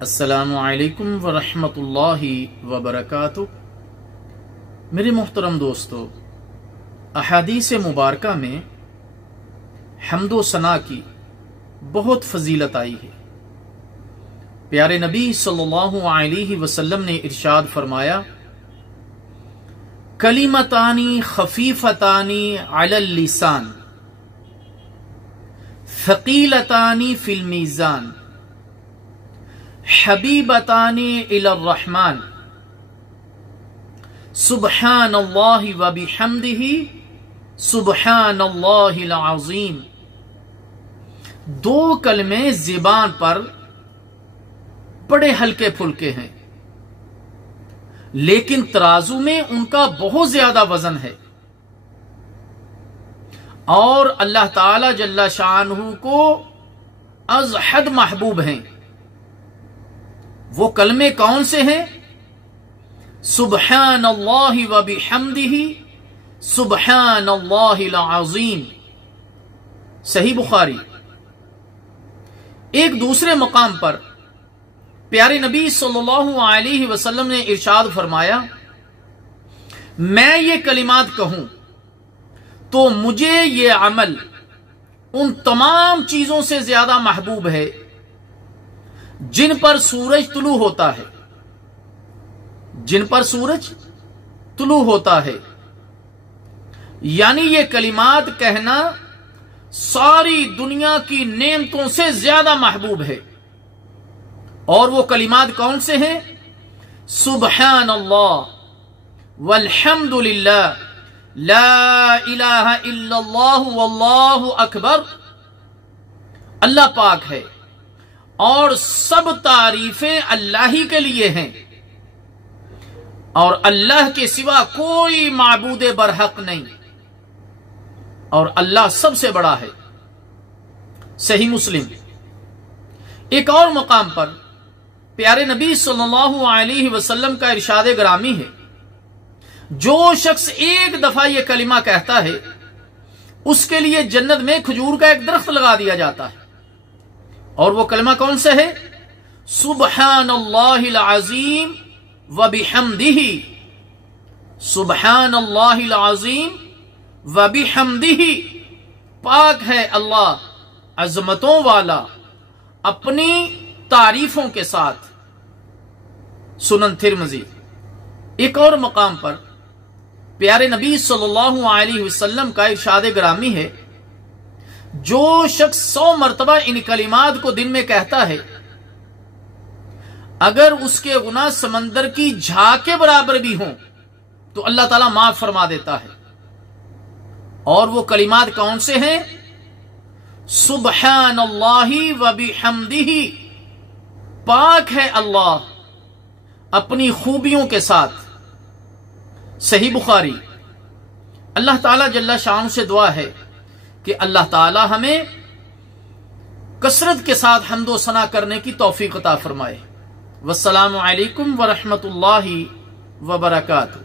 السلام علیکم ورحمۃ اللہ وبرکاتہ۔ میرے محترم دوستو، احادیث مبارکہ میں حمد و ثنا کی بہت فضیلت آئی ہے۔ پیارے نبی صلی اللہ علیہ وسلم نے ارشاد فرمایا، کلمتانی خفیفتانی علی اللسان ثقیلتانی فی المیزان حبیبتانی الی الرحمن سبحان اللہ و بحمدہ سبحان اللہ العظیم۔ دو کلمے زبان پر بڑے ہلکے پھلکے ہیں، لیکن ترازو میں ان کا بہت زیادہ وزن ہے، اور اللہ تعالی جل شانہ کو از حد محبوب ہیں۔ وہ کلمے کون سے ہیں؟ سبحان اللہ و بحمدہ سبحان اللہ العظیم، صحیح بخاری۔ ایک دوسرے مقام پر پیارے نبی صلی اللہ علیہ وسلم نے ارشاد فرمایا، میں یہ کلمات کہوں تو مجھے یہ عمل ان تمام چیزوں سے زیادہ محبوب ہے جن پر سورج طلوع ہوتا ہے، جن پر سورج طلوع ہوتا ہے۔ یعنی یہ کلمات کہنا ساری دنیا کی نعمتوں سے زیادہ محبوب ہے۔ اور وہ کلمات کون سے ہیں؟ سبحان اللہ والحمد للہ لا الہ الا اللہ واللہ اکبر۔ اللہ پاک ہے اور سب تعریفیں اللہ ہی کے لیے ہیں، اور اللہ کے سوا کوئی معبود برحق نہیں، اور اللہ سب سے بڑا ہے۔ صحیح مسلم۔ ایک اور مقام پر پیارے نبی صلی اللہ علیہ وسلم کا ارشاد گرامی ہے، جو شخص ایک دفعہ یہ کلمہ کہتا ہے اس کے لیے جنت میں کھجور کا ایک درخت لگا دیا جاتا ہے۔ اور وہ کلمہ کون سے ہے؟ سبحان اللہ العظیم و بحمدہ سبحان اللہ العظیم و بحمدہ۔ پاک ہے اللہ عظمتوں والا اپنی تعریفوں کے ساتھ۔ سنن ترمذی۔ ایک اور مقام پر پیارے نبی صلی اللہ علیہ وسلم کا ارشاد گرامی ہے، جو شخص 100 مرتبہ ان کلمات کو دن میں کہتا ہے، اگر اس کے گناہ سمندر کی جھاگ کے برابر بھی ہوں تو اللہ تعالیٰ معاف فرما دیتا ہے۔ اور وہ کلمات کون سے ہیں؟ سبحان اللہ و بحمدہ، پاک ہے اللہ اپنی خوبیوں کے ساتھ۔ صحیح بخاری۔ اللہ تعالیٰ جل شانہ سے دعا ہے کہ اللہ تعالیٰ ہمیں کثرت کے ساتھ حمد و ثنا کرنے کی توفیق عطا فرمائے۔ والسلام علیکم ورحمۃ اللہ وبرکاتہ۔